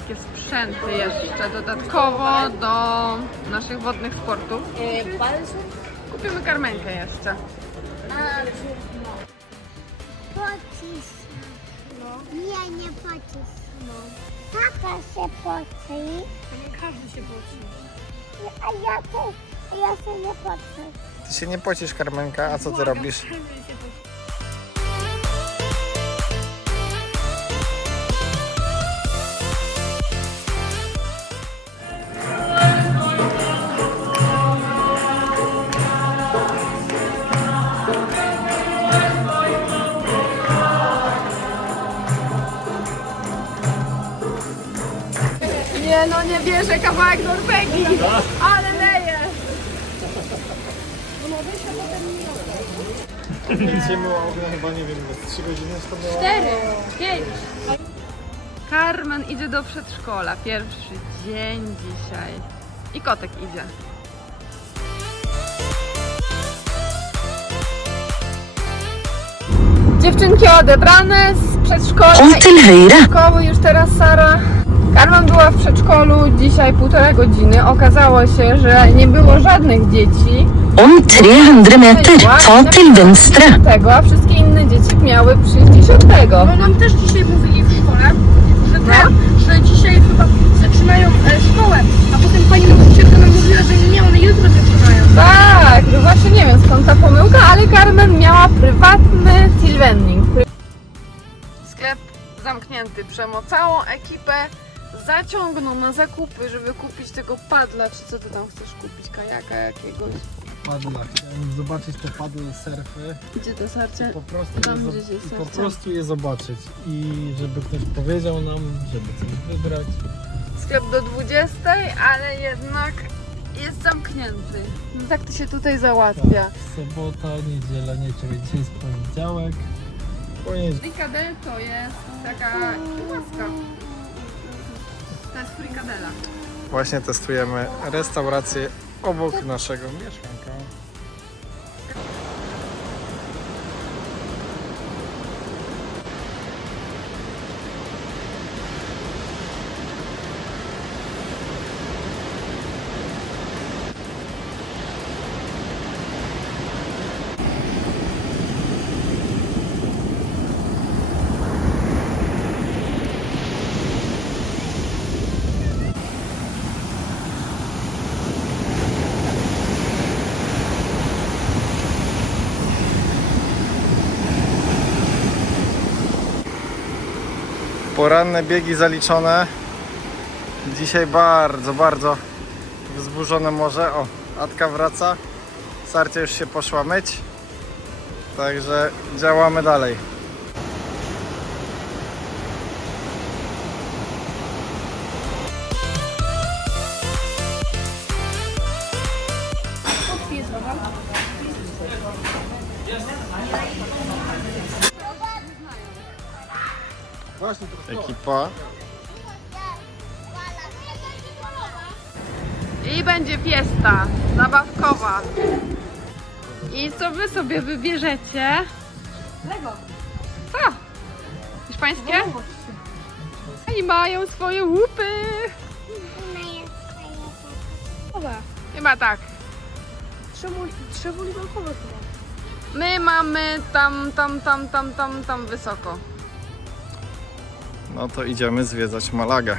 takie sprzęty jeszcze dodatkowo do naszych wodnych sportów. Kupimy karmenkę jeszcze. Pocisz. Nie, nie pocisz. Tata się poci. Nie każdy się poci. A ja też. Ja się nie pocę. Ty się nie pocisz, Karmenka, a co ty robisz? Każdy się poci. No, nie bierze kawałek Norwegii, ale leje. Dzisiaj myła ognia chyba, nie wiem, 3 godziny to było. Cztery, pięć. Carmen idzie do przedszkola, pierwszy dzień dzisiaj. I kotek idzie. Dziewczynki odebrane z przedszkola. Hotel Hejra. Szkoły już teraz Sara. Carmen była w przedszkolu dzisiaj półtora godziny. Okazało się, że nie było żadnych dzieci Om 300 meter, ta till vänstra. tego, a wszystkie inne dzieci miały przyjść dziesiątego. No nam też dzisiaj mówili w szkole, że ten, że dzisiaj chyba zaczynają e, szkołę, a potem pani nauczycielka nam mówiła, że nie, one jutro zaczynają. Tak, no właśnie nie wiem skąd ta pomyłka, ale Carmen miała prywatny tilwenning. Sklep zamknięty. Przemo całą ekipę zaciągnął na zakupy, żeby kupić tego padla, czy co ty tam chcesz kupić, kajaka jakiegoś. Padla. Chciałem zobaczyć te padle surfy. Gdzie to sarcie? Po prostu, Tam je, gdzieś jest po serce. prostu je zobaczyć. I żeby ktoś powiedział nam, żeby coś wybrać. Sklep do 20, ale jednak jest zamknięty. No tak to się tutaj załatwia. Tak, sobota, niedziela, nie czekaj, dzisiaj jest poniedziałek. Poniedziałek. Frikadel to jest taka łaska. Frikadela. Właśnie testujemy restaurację obok naszego mieszkanka. Poranne biegi zaliczone. Dzisiaj bardzo, bardzo wzburzone morze. O, Atka wraca. Sarcia już się poszła myć. Także działamy dalej. Ekipa. I będzie fiesta zabawkowa. I co wy sobie wybierzecie? Lego. Co? Hiszpańskie? I mają swoje łupy. Chyba. Chyba tak. Drzewo limonkowe chyba. My mamy tam, tam, tam, tam, tam, tam wysoko. No to idziemy zwiedzać Malagę.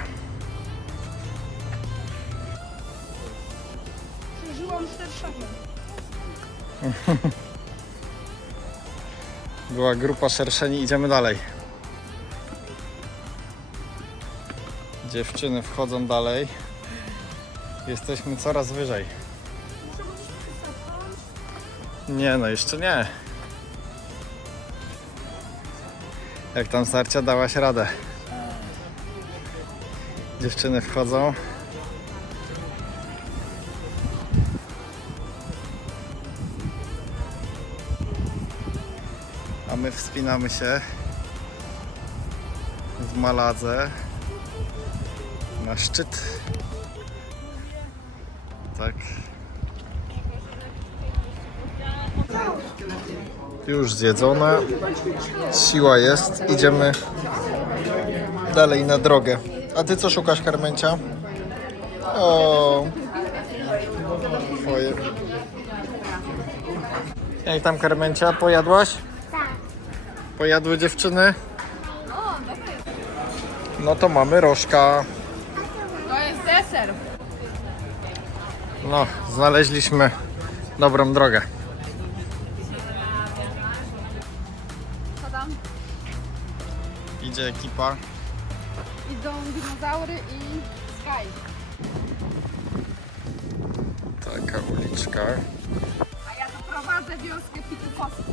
Przeżyłam. Była grupa szerszeni, idziemy dalej. Dziewczyny wchodzą dalej. Jesteśmy coraz wyżej. Nie, no jeszcze nie. Jak tam starcia dałaś radę. Dziewczyny wchodzą. A my wspinamy się w Maladze na szczyt. Tak. Już zjedzone. Siła jest. Idziemy dalej na drogę. A ty co szukasz, Karmencia? O. Twoje. Jak tam, Karmencia? Pojadłaś? Tak. Pojadły dziewczyny? No to mamy rożka. To jest deser. No, znaleźliśmy dobrą drogę. Idzie ekipa. Idą dinozaury i Sky. Taka uliczka. A ja doprowadzę wioskę pitufosów.